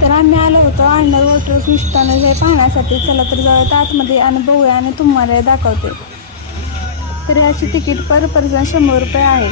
तर आम्ही आलो होतो अंडर वॉटर फिश टनल हे पाहण्यासाठी. चला तर जाऊयात आतमध्ये आणि बघूया आणि तुम्हाला दाखवते. तर याची तिकीट पर पर्सन 100 रुपये आहे.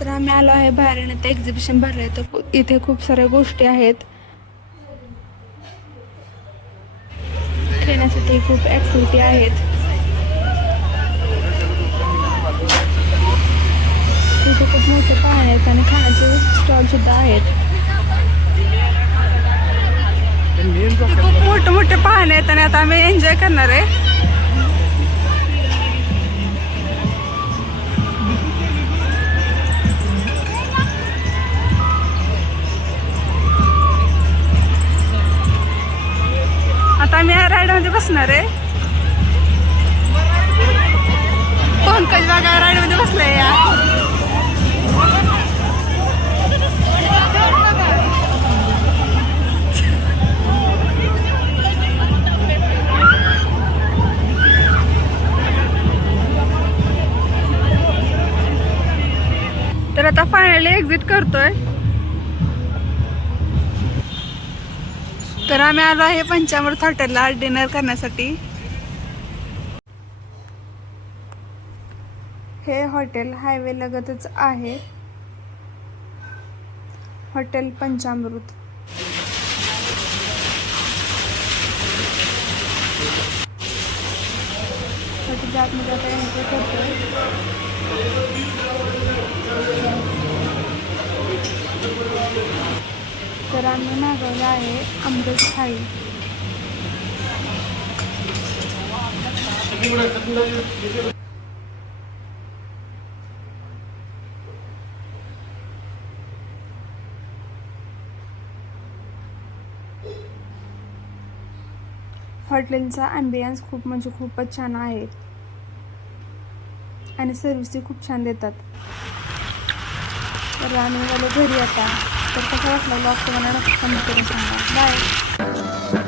तर आम्ही आलो आहे बाहेर आणि ते एक्झिबिशन भरलं आहे. तर इथे खूप साऱ्या गोष्टी आहेत, खेळण्यासाठी खूप ॲक्टिव्हिटी आहेत. इथे खूप मोठे पाहणे आहेत आणि खाण्याचे स्टॉल सुद्धा आहेत. खूप मोठे मोठे पाहणे आहेत आणि आता आम्ही एन्जॉय करणार आहे. आता आम्ही या राईडमध्ये बसणार आहे. पंकज बघा राईडमध्ये बसलाय या. तर आता फायनली एक्झिट करतोय. तर आम्ही आलो आहे पंचामृत हॉटेलला डिनर करण्यासाठी. हे हॉटेल हायवे लगतच आहे, हॉटेल पंचामृत. हॉटेलच्या आतमध्ये आता एंट्री करतोय. तर आम्ही मागवलं आहे आमरस थाळी. हॉटेलचा ॲम्बियन्स खूप म्हणजे खूपच छान आहे आणि सर्व्हिसही खूप छान देतात. तर आम्ही गेलो घरी आता. तर कसं वाटलं ब्लॉग तुम्हाला नक्की कमेंट करून सांगा. बाय.